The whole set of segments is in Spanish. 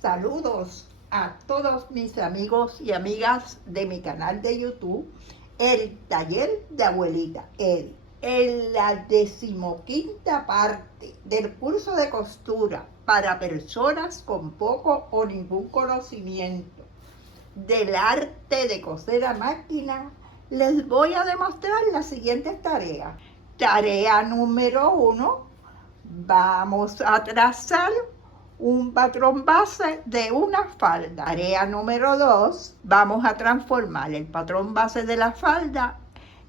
Saludos a todos mis amigos y amigas de mi canal de YouTube, El Taller de Abuelita Edi. En la 15ª parte del curso de costura para personas con poco o ningún conocimiento del arte de coser a máquina, les voy a demostrar las siguientes tareas. Tarea número 1, vamos a trazar un patrón base de una falda. Tarea número 2, vamos a transformar el patrón base de la falda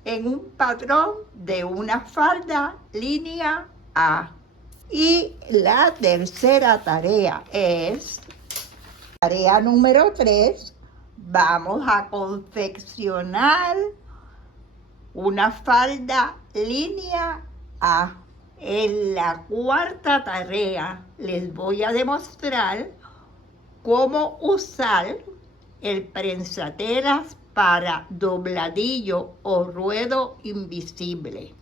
en un patrón de una falda línea A. Y la tercera tarea es, tarea número 3, vamos a confeccionar una falda línea A. En la cuarta tarea les voy a demostrar cómo usar el prensatelas para dobladillo o ruedo invisible.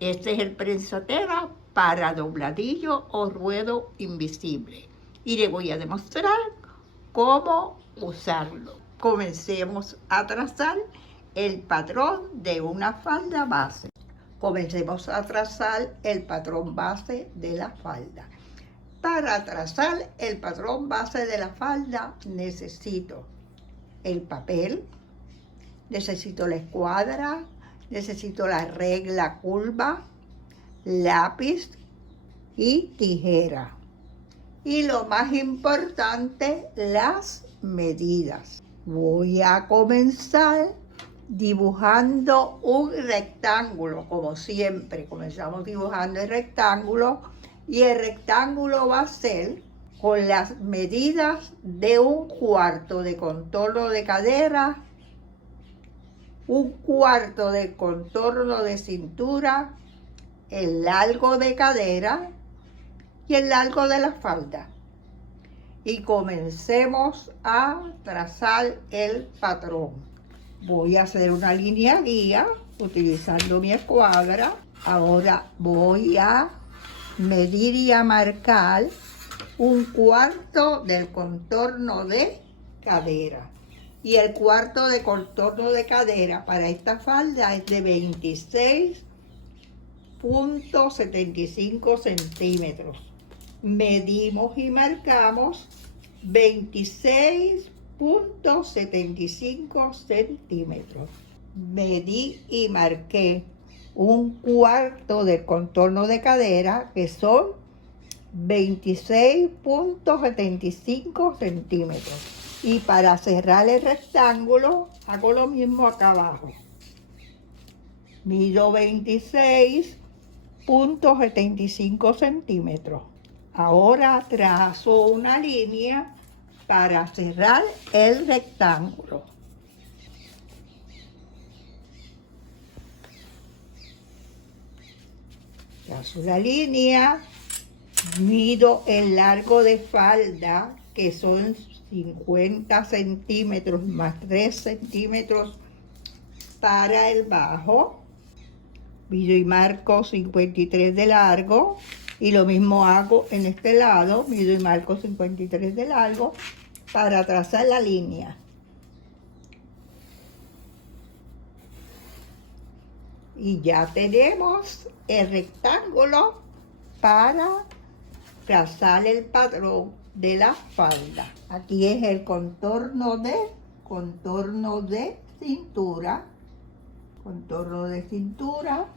Este es el prensatela para dobladillo o ruedo invisible. Y les voy a demostrar cómo usarlo. Comencemos a trazar el patrón de una falda base. Comencemos a trazar el patrón base de la falda. Para trazar el patrón base de la falda necesito el papel, necesito la escuadra, necesito la regla curva, lápiz y tijera. Y lo más importante, las medidas. Voy a comenzar dibujando un rectángulo, como siempre. Comenzamos dibujando el rectángulo y el rectángulo va a ser con las medidas de 1/4 de contorno de cadera, 1/4 de contorno de cintura, el largo de cadera y el largo de la falda. Y comencemos a trazar el patrón. Voy a hacer una línea guía utilizando mi escuadra. Ahora voy a medir y a marcar 1/4 del contorno de cadera. Y el cuarto de contorno de cadera para esta falda es de 26.75 centímetros. Medimos y marcamos 26.75 centímetros. Medí y marqué 1/4 del contorno de cadera, que son 26.75 centímetros. Y para cerrar el rectángulo, hago lo mismo acá abajo. Mido 26.75 centímetros. Ahora trazo una línea para cerrar el rectángulo. Trazo la línea, mido el largo de falda, que son 50 centímetros más 3 centímetros para el bajo. Mido y marco 53 de largo. Y lo mismo hago en este lado, mido y marco 53 de largo para trazar la línea. Y ya tenemos el rectángulo para trazar el patrón de la falda. Aquí es el contorno de cintura. Contorno de cintura.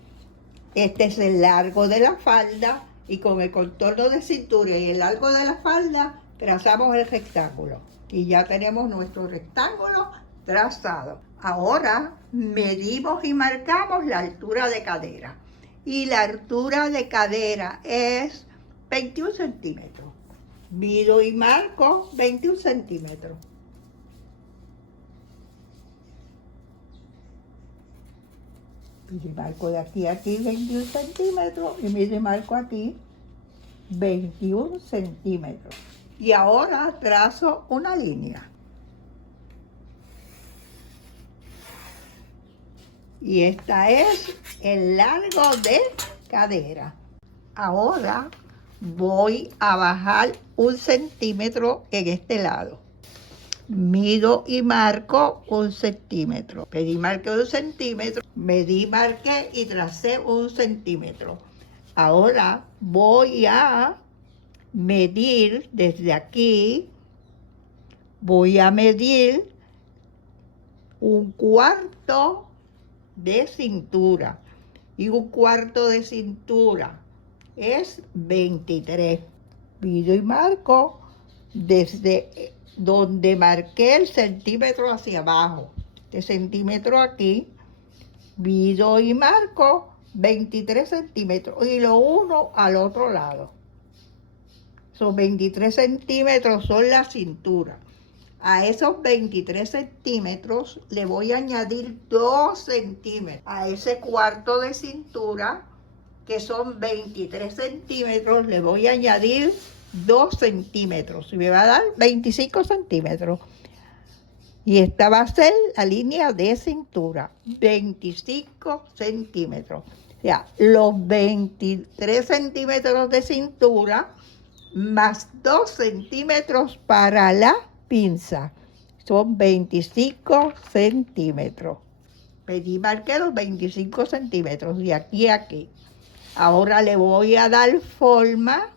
Este es el largo de la falda. Y con el contorno de cintura y el largo de la falda trazamos el rectángulo. Y ya tenemos nuestro rectángulo trazado. Ahora medimos y marcamos la altura de cadera. Y la altura de cadera es 21 centímetros. Mido y marco 21 centímetros. Mido y marco de aquí a aquí 21 centímetros y mido y marco aquí 21 centímetros. Y ahora trazo una línea. Y esta es el largo de cadera. Ahora voy a bajar 1 centímetro en este lado. Mido y marco 1 centímetro. Medí, marqué 1 centímetro. Medí, marqué y tracé 1 centímetro. Ahora voy a medir desde aquí. Voy a medir 1/4 de cintura. Y 1/4 de cintura es 23. Mido y marco desde donde marqué el centímetro hacia abajo. Este centímetro aquí, mido y marco 23 centímetros y lo uno al otro lado. Son 23 centímetros, son la cintura. A esos 23 centímetros le voy a añadir 2 centímetros. A ese cuarto de cintura, que son 23 centímetros, le voy a añadir 2 centímetros. Y me va a dar 25 centímetros. Y esta va a ser la línea de cintura, 25 centímetros. Ya, los 23 centímetros de cintura más 2 centímetros para la pinza. Son 25 centímetros. Pedí, marqué los 25 centímetros de aquí a aquí. Ahora le voy a dar forma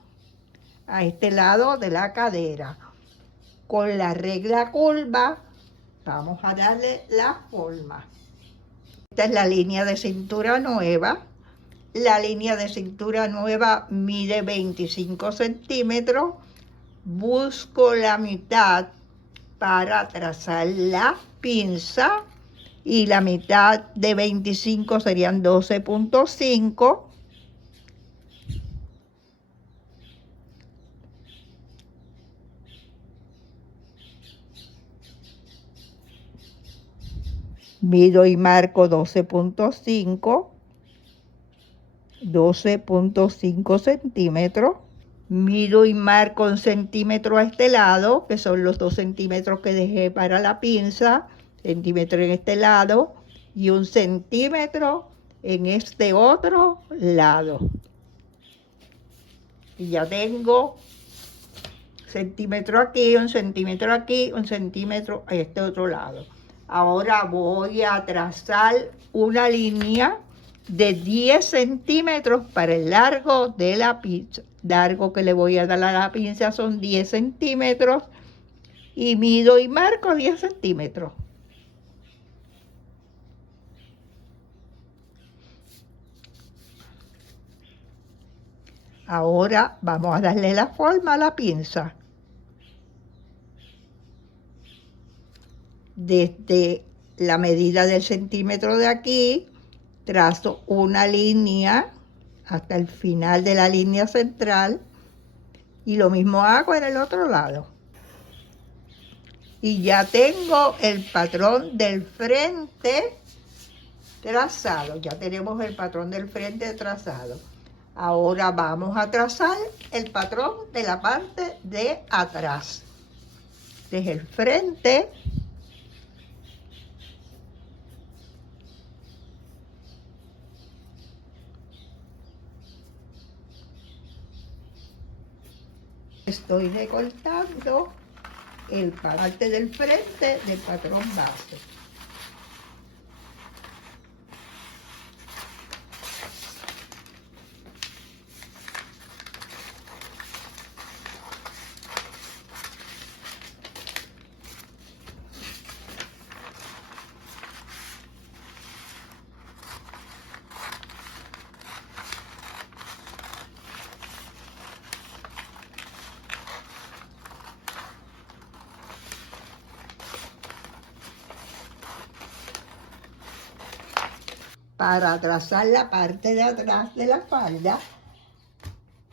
a este lado de la cadera. Con la regla curva vamos a darle la forma. Esta es la línea de cintura nueva. La línea de cintura nueva mide 25 centímetros. Busco la mitad para trazar la pinza y la mitad de 25 serían 12.5. Mido y marco 12.5 centímetros. Mido y marco 1 centímetro a este lado, que son los 2 centímetros que dejé para la pinza, centímetro en este lado y 1 centímetro en este otro lado. Y ya tengo centímetro aquí, 1 centímetro aquí, 1 centímetro a este otro lado. Ahora voy a trazar una línea de 10 centímetros para el largo de la pinza. Largo que le voy a dar a la pinza son 10 centímetros y mido y marco 10 centímetros. Ahora vamos a darle la forma a la pinza. Desde la medida del centímetro de aquí, trazo una línea hasta el final de la línea central y lo mismo hago en el otro lado. Y ya tengo el patrón del frente trazado. Ya tenemos el patrón del frente trazado. Ahora vamos a trazar el patrón de la parte de atrás. Desde el frente estoy recortando el parte del frente del patrón base. Para trazar la parte de atrás de la falda,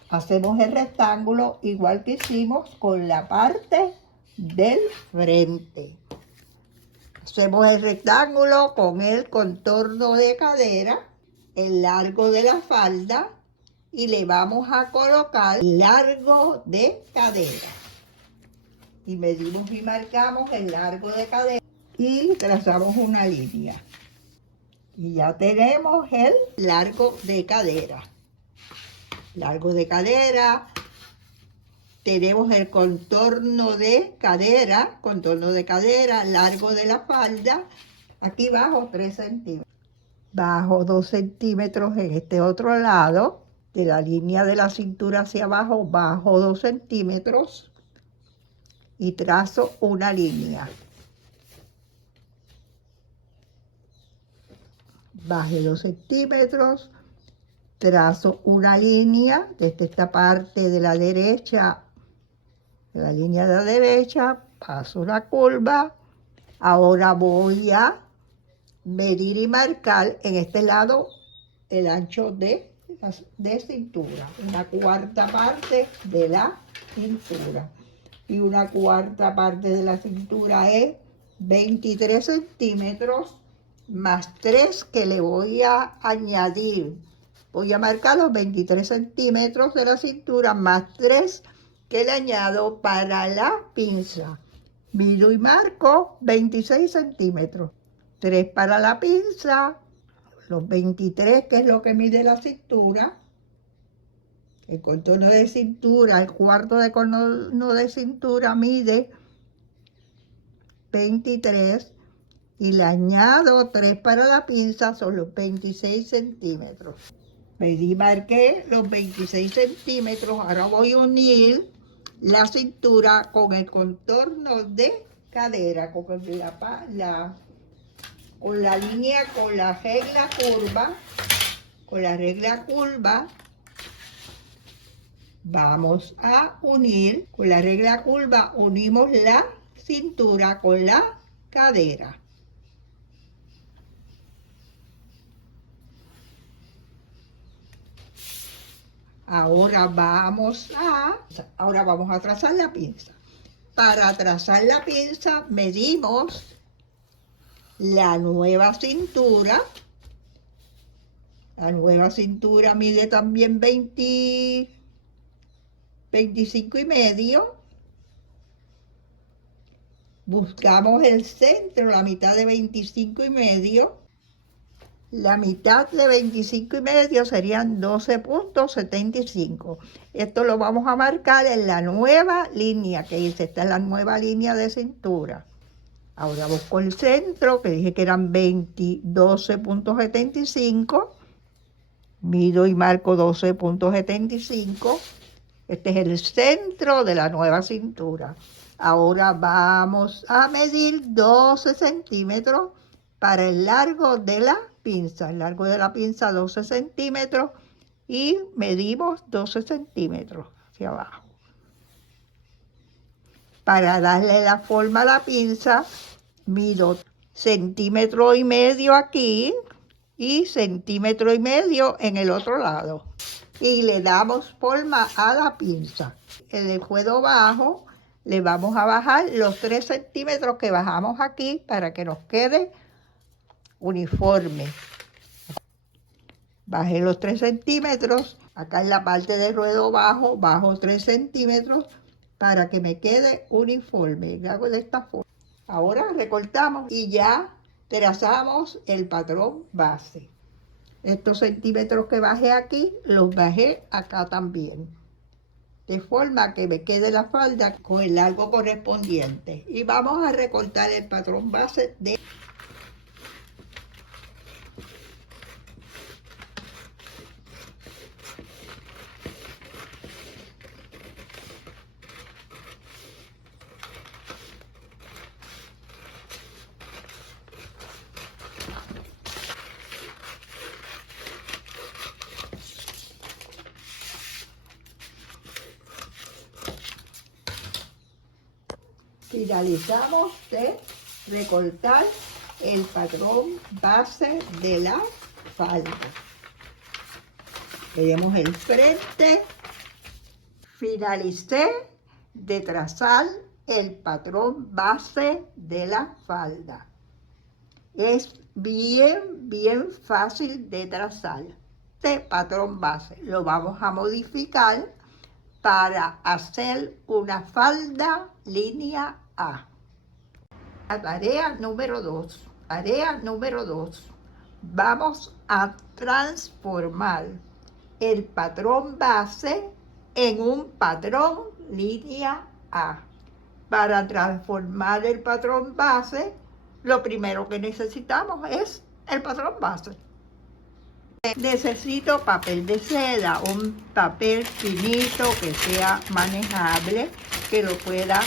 hacemos el rectángulo igual que hicimos con la parte del frente. Hacemos el rectángulo con el contorno de cadera, el largo de la falda y le vamos a colocar el largo de cadera. Y medimos y marcamos el largo de cadera y trazamos una línea. Y ya tenemos el largo de cadera. Largo de cadera, tenemos el contorno de cadera, largo de la falda. Aquí bajo 3 centímetros. Bajo 2 centímetros en este otro lado, de la línea de la cintura hacia abajo, bajo 2 centímetros y trazo una línea. Baje 2 centímetros, trazo una línea desde esta parte de la derecha, de la línea de la derecha, paso una curva. Ahora voy a medir y marcar en este lado el ancho de cintura, una cuarta parte de la cintura. Y una cuarta parte de la cintura es 23 centímetros más 3 que le voy a añadir. Voy a marcar los 23 centímetros de la cintura más 3 que le añado para la pinza. Mido y marco 26 centímetros. 3 para la pinza, los 23 que es lo que mide la cintura. El contorno de cintura, el cuarto de contorno de cintura mide 23 y le añado 3 para la pinza, son los 26 centímetros. Medí, marqué los 26 centímetros, ahora voy a unir la cintura con el contorno de cadera, con la línea, con la regla curva. Vamos a unir, con la regla curva unimos la cintura con la cadera. Ahora vamos a trazar la pinza. Para trazar la pinza medimos la nueva cintura. La nueva cintura mide también 25 y medio. Buscamos el centro, la mitad de 25 y medio. La mitad de 25 y medio serían 12.75. Esto lo vamos a marcar en la nueva línea que hice. Esta es la nueva línea de cintura. Ahora busco el centro, que dije que eran 12.75. Mido y marco 12.75. Este es el centro de la nueva cintura. Ahora vamos a medir 12 centímetros para el largo de la pinza. El largo de la pinza 12 centímetros y medimos 12 centímetros hacia abajo. Para darle la forma a la pinza, mido 1,5 centímetros aquí y 1,5 centímetros en el otro lado. Y le damos forma a la pinza. En el juego bajo le vamos a bajar los 3 centímetros que bajamos aquí para que nos quede uniforme. Bajé los 3 centímetros. Acá en la parte del ruedo bajo 3 centímetros para que me quede uniforme. Lo hago de esta forma. Ahora recortamos y ya trazamos el patrón base. Estos centímetros que bajé aquí, los bajé acá también. De forma que me quede la falda con el largo correspondiente. Y vamos a recortar el patrón base de... Finalizamos de recortar el patrón base de la falda. Tenemos el frente. Finalicé de trazar el patrón base de la falda. Es bien fácil de trazar. Este patrón base lo vamos a modificar para hacer una falda línea A. La tarea número 2. Vamos a transformar el patrón base en un patrón línea A. Para transformar el patrón base, lo primero que necesitamos es el patrón base. Necesito papel de seda, un papel finito que sea manejable, que lo pueda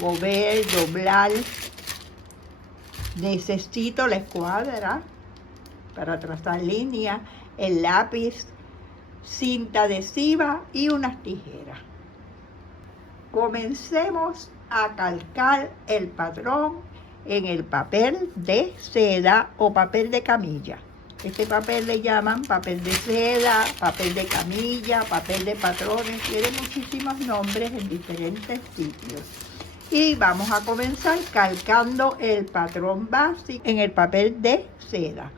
mover, doblar. Necesito la escuadra para trazar líneas, el lápiz, cinta adhesiva y unas tijeras. Comencemos a calcar el patrón en el papel de seda o papel de camilla. Este papel le llaman papel de seda, papel de camilla, papel de patrones, tiene muchísimos nombres en diferentes sitios. Y vamos a comenzar calcando el patrón básico en el papel de seda.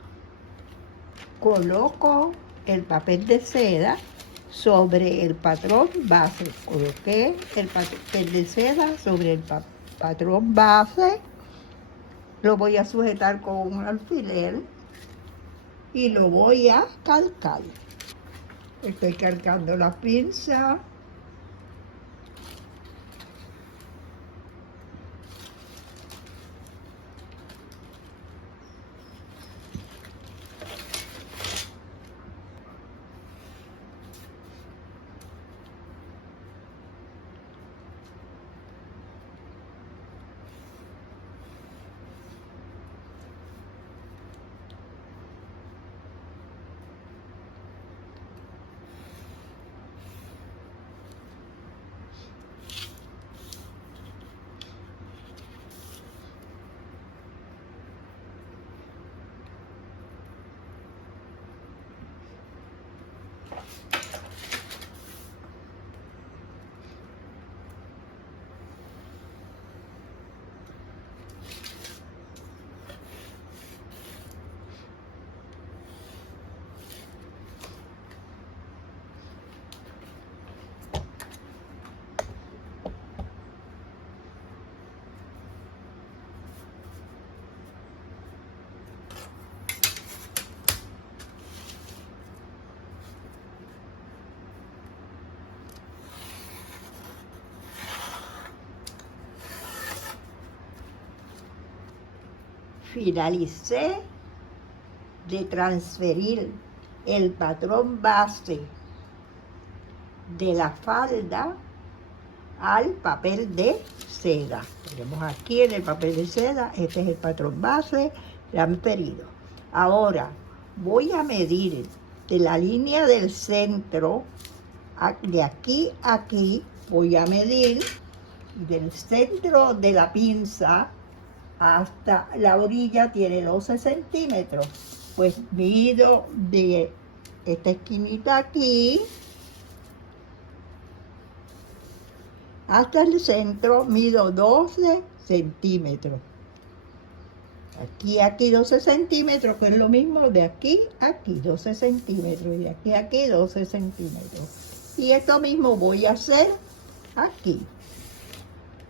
Coloco el papel de seda sobre el patrón base. Coloqué el papel de seda sobre el patrón base. Lo voy a sujetar con un alfiler y lo voy a calcar. Estoy calcando la pinza. Finalicé de transferir el patrón base de la falda al papel de seda. Tenemos aquí en el papel de seda, este es el patrón base transferido. Ahora voy a medir de la línea del centro, de aquí a aquí, voy a medir del centro de la pinza hasta la orilla, tiene 12 centímetros. Pues mido de esta esquinita aquí hasta el centro, mido 12 centímetros. Aquí 12 centímetros, que es lo mismo de aquí a aquí, 12 centímetros, y de aquí a aquí 12 centímetros. Y esto mismo voy a hacer aquí.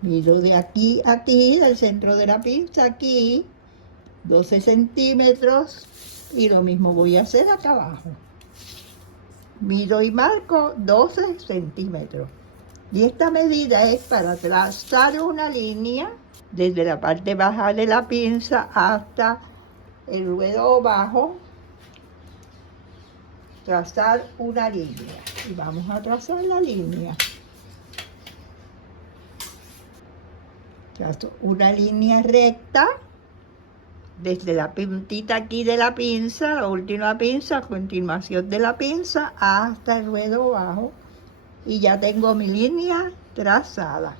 Mido de aquí a aquí, del centro de la pinza aquí, 12 centímetros, y lo mismo voy a hacer acá abajo. Mido y marco 12 centímetros. Y esta medida es para trazar una línea desde la parte baja de la pinza hasta el ruedo bajo. Trazar una línea. Y vamos a trazar la línea. Trazo una línea recta desde la puntita aquí de la pinza, la última pinza, a continuación de la pinza hasta el ruedo bajo, y ya tengo mi línea trazada.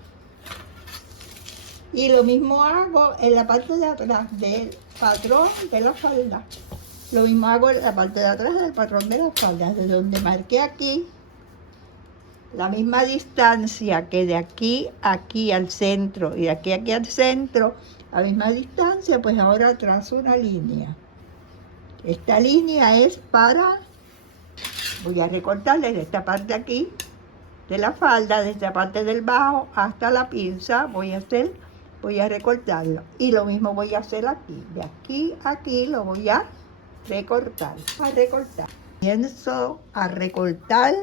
Y lo mismo hago en la parte de atrás del patrón de la falda. Lo mismo hago en la parte de atrás del patrón de la falda, desde donde marqué aquí la misma distancia que de aquí a aquí al centro y de aquí a aquí al centro, la misma distancia, pues ahora trazo una línea. Esta línea es para, voy a recortar desde esta parte aquí de la falda, desde la parte del bajo hasta la pinza, voy a recortarlo. Y lo mismo voy a hacer aquí, de aquí a aquí lo voy a recortar, Comienzo a recortar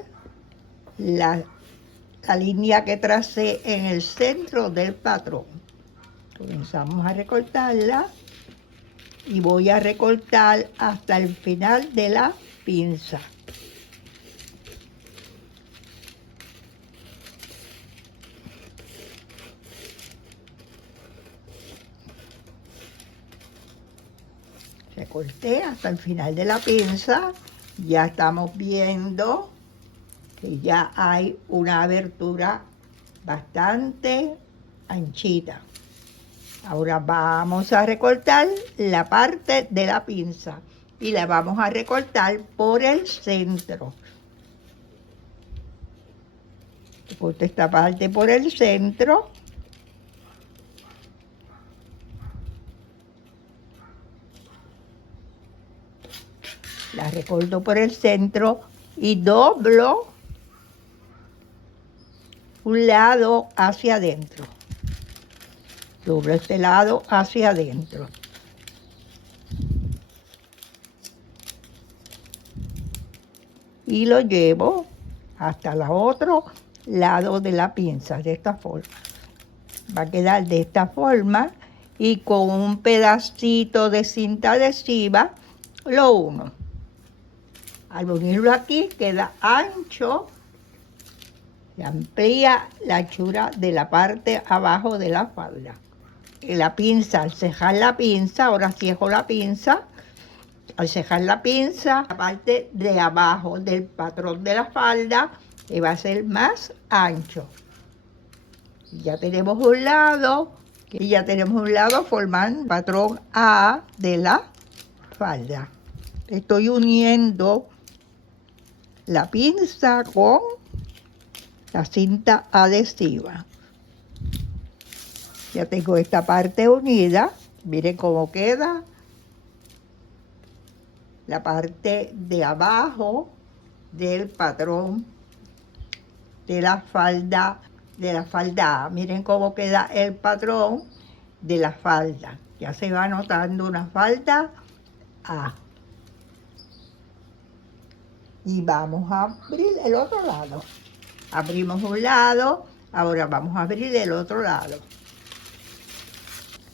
la línea que tracé en el centro del patrón. Comenzamos a recortarla y voy a recortar hasta el final de la pinza. Recorté hasta el final de la pinza. Ya estamos viendo que ya hay una abertura bastante anchita. Ahora vamos a recortar la parte de la pinza y la vamos a recortar por el centro. Recorto esta parte por el centro. La recorto por el centro y doblo un lado hacia adentro. Doblo este lado hacia adentro. Y lo llevo hasta el otro lado de la pinza, de esta forma. Va a quedar de esta forma y con un pedacito de cinta adhesiva lo uno. Al unirlo aquí queda ancho, se amplía la anchura de la parte abajo de la falda. Y la pinza, al cejar la pinza, ahora cierro la pinza, al cejar la pinza, la parte de abajo del patrón de la falda va a ser más ancho. Ya tenemos un lado, formando el patrón A de la falda. Estoy uniendo la pinza con la cinta adhesiva. Ya tengo esta parte unida. Miren cómo queda la parte de abajo del patrón de la falda A. Miren cómo queda el patrón de la falda. Ya se va notando una falda A. Y vamos a abrir el otro lado. Abrimos un lado, ahora vamos a abrir el otro lado.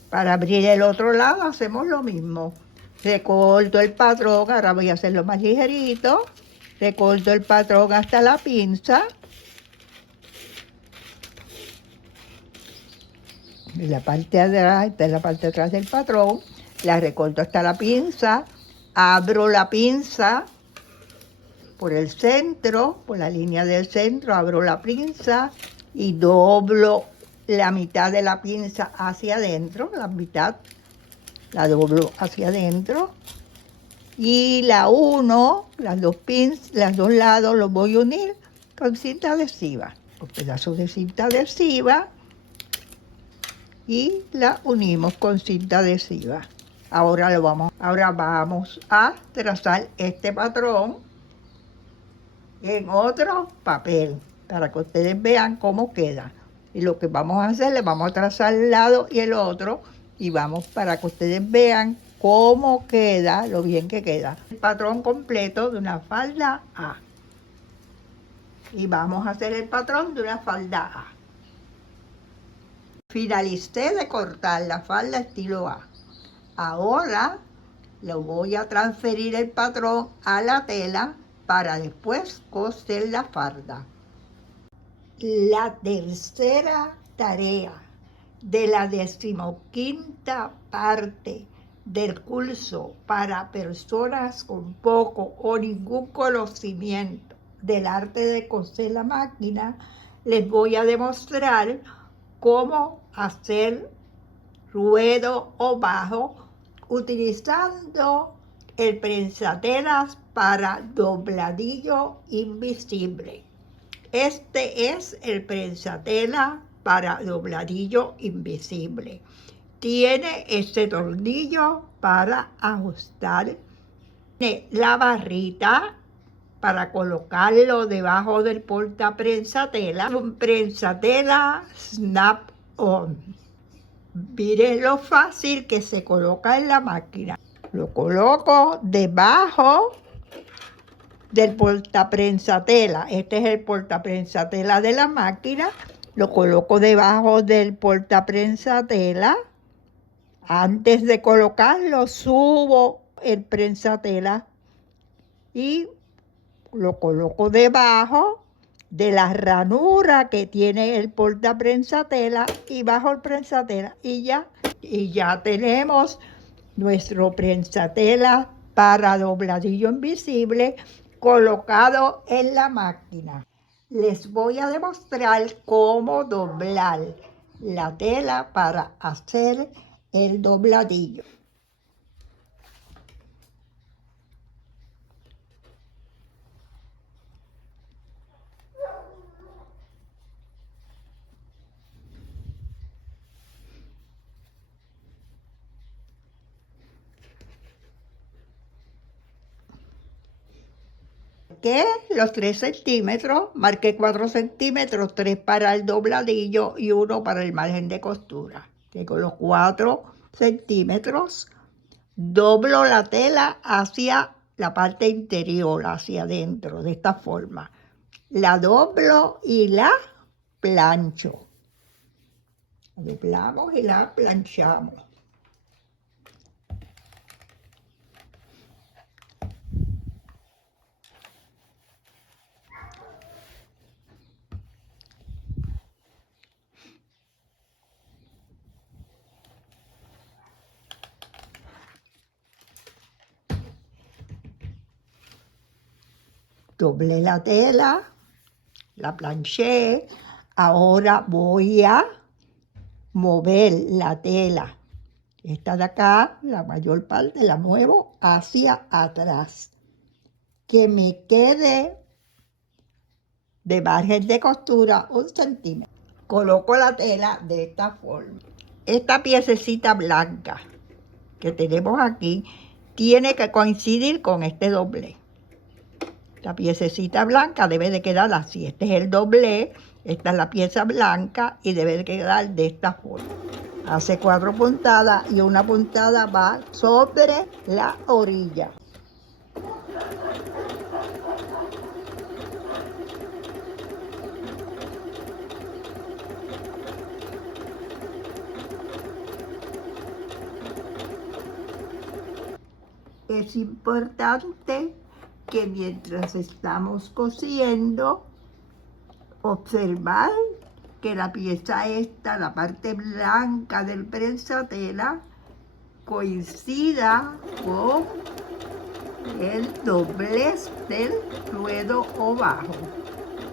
Para abrir el otro lado hacemos lo mismo. Recorto el patrón, ahora voy a hacerlo más ligerito. Recorto el patrón hasta la pinza. En la parte de atrás, esta es la parte de atrás del patrón. La recorto hasta la pinza. Abro la pinza por el centro, por la línea del centro, abro la pinza y doblo la mitad de la pinza hacia adentro, la mitad la doblo hacia adentro y la uno, los dos lados los voy a unir con cinta adhesiva, con pedazos de cinta adhesiva y la unimos con cinta adhesiva. Ahora vamos a trazar este patrón en otro papel para que ustedes vean cómo queda. Y lo que vamos a hacer, le vamos a trazar el lado y el otro y vamos para que ustedes vean cómo queda, lo bien que queda. El patrón completo de una falda A. Y vamos a hacer el patrón de una falda A. Finalicé de cortar la falda estilo A. Ahora le voy a transferir el patrón a la tela para después coser la falda. La tercera tarea de la 15ª parte del curso para personas con poco o ningún conocimiento del arte de coser la máquina, les voy a demostrar cómo hacer ruedo o bajo utilizando el prensatelas para dobladillo invisible. Este es el prensatela para dobladillo invisible. Tiene este tornillo para ajustar. Tiene la barrita para colocarlo debajo del portaprensatela. Un prensatela snap-on. Miren lo fácil que se coloca en la máquina. Lo coloco debajo del portaprensatela. Este es el portaprensatela de la máquina. Lo coloco debajo del portaprensatela. Antes de colocarlo, subo el prensatela y lo coloco debajo de la ranura que tiene el portaprensatela y bajo el prensatela y ya tenemos nuestro prensatela para dobladillo invisible colocado en la máquina. Les voy a demostrar cómo doblar la tela para hacer el dobladillo. Marqué los 3 centímetros, marqué 4 centímetros, 3 para el dobladillo y 1 para el margen de costura. Tengo los 4 centímetros, doblo la tela hacia la parte interior, hacia adentro, de esta forma. La doblo y la plancho. La doblamos y la planchamos. Doblé la tela, la planché, ahora voy a mover la tela. Esta de acá, la mayor parte la muevo hacia atrás. Que me quede de margen de costura 1 centímetro. Coloco la tela de esta forma. Esta piececita blanca que tenemos aquí tiene que coincidir con este doblez. La piececita blanca debe de quedar así. Este es el doblez, esta es la pieza blanca y debe de quedar de esta forma. Hace 4 puntadas y una puntada va sobre la orilla. Es importante que mientras estamos cosiendo, observar que la pieza esta, la parte blanca del prensatela, coincida con el doblez del ruedo o bajo.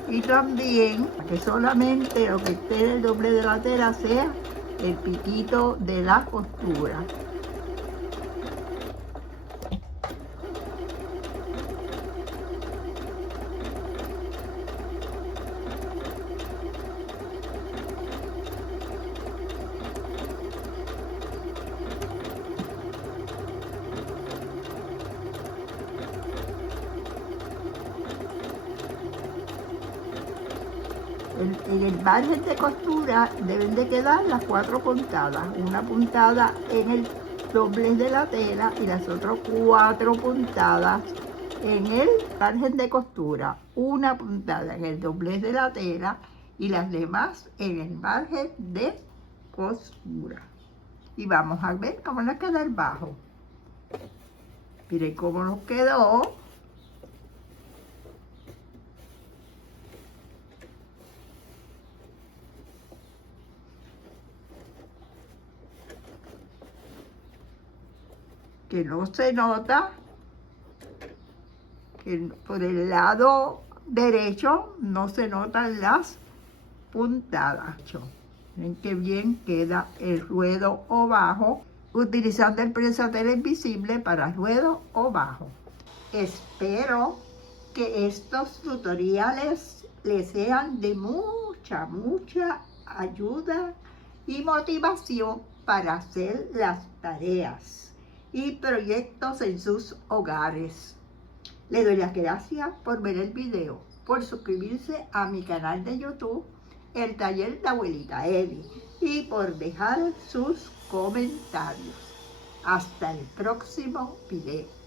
Y también que solamente lo que esté en el doblez de la tela sea el piquito de la costura. En el margen de costura deben de quedar las 4 puntadas, una puntada en el doblez de la tela y las otras 4 puntadas en el margen de costura, una puntada en el doblez de la tela y las demás en el margen de costura. Y vamos a ver cómo nos queda el bajo. Miren cómo nos quedó. Que no se nota, que por el lado derecho no se notan las puntadas. Ven que bien queda el ruedo o bajo, utilizando el prensatela invisible para ruedo o bajo. Espero que estos tutoriales les sean de mucha ayuda y motivación para hacer las tareas y proyectos en sus hogares. Le doy las gracias por ver el video, por suscribirse a mi canal de YouTube, El Taller de Abuelita Eddy, y por dejar sus comentarios. Hasta el próximo video.